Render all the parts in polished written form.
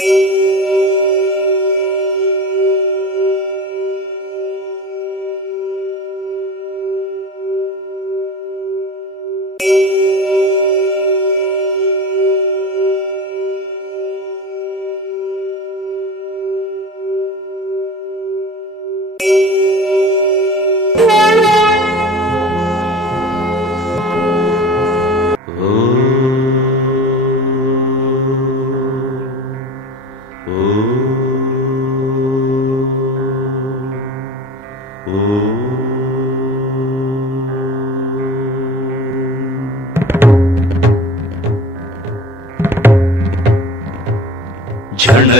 झण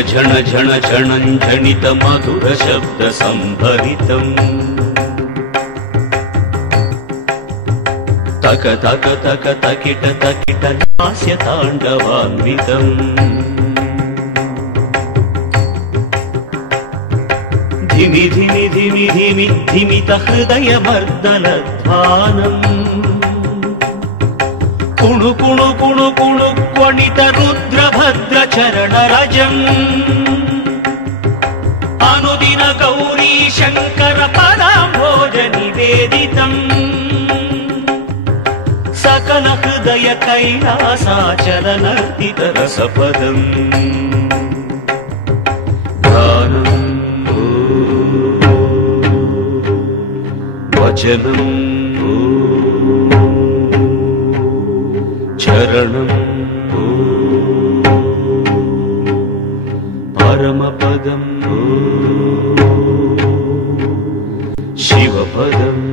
झण झण झणञ्झणित मधुर शब्द संभरितम् तक तक तक तकिट तकिट हास्य ताण्डवान्वितम् धिमि धिमि धिमि धिमि धिमित हृदय मर्दनध्वानम् कुणु कुणु कुणु कुणु क्वणित रुद्रभद्र चरण रजम् अनुदिन गौरी शंकर पदाम्भोज निवेदितम् सकल हृदय कैलासाचल नर्तित रसपदम् गानम् वचनम् चरणम् परमपदम् शिवपदम्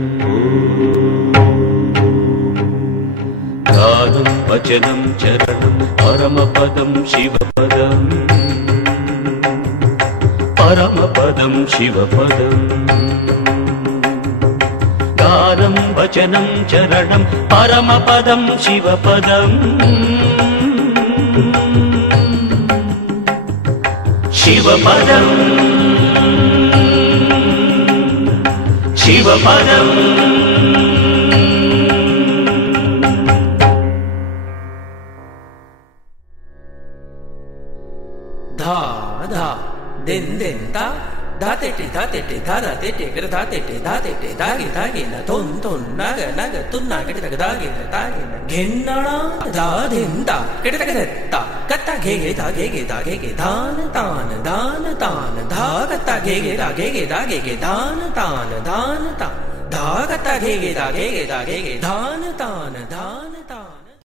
गानं वचनं चरणं परमपदं शिवपदम् परमपदं शिवपदम् गानं वचनं चरणं परमपदं शिवपदम् शिवपदम् शिवपदम् धा धा दिन दिन ता धाते टे धाते टे धा धाते टे कर धाते टे धागे धागे न तुन तुन नाग नाग तुन नाग टे तक धागे न तागे न घिन्नड़ा धा दिन ता केटे तक धत्ता कत्ता घे गे धागे गे धागे गे धान तान धा कत्ता घे गे धागे गे धागे गे धान तान धा कत्ता घे गे धागे गे धागे गे धान तान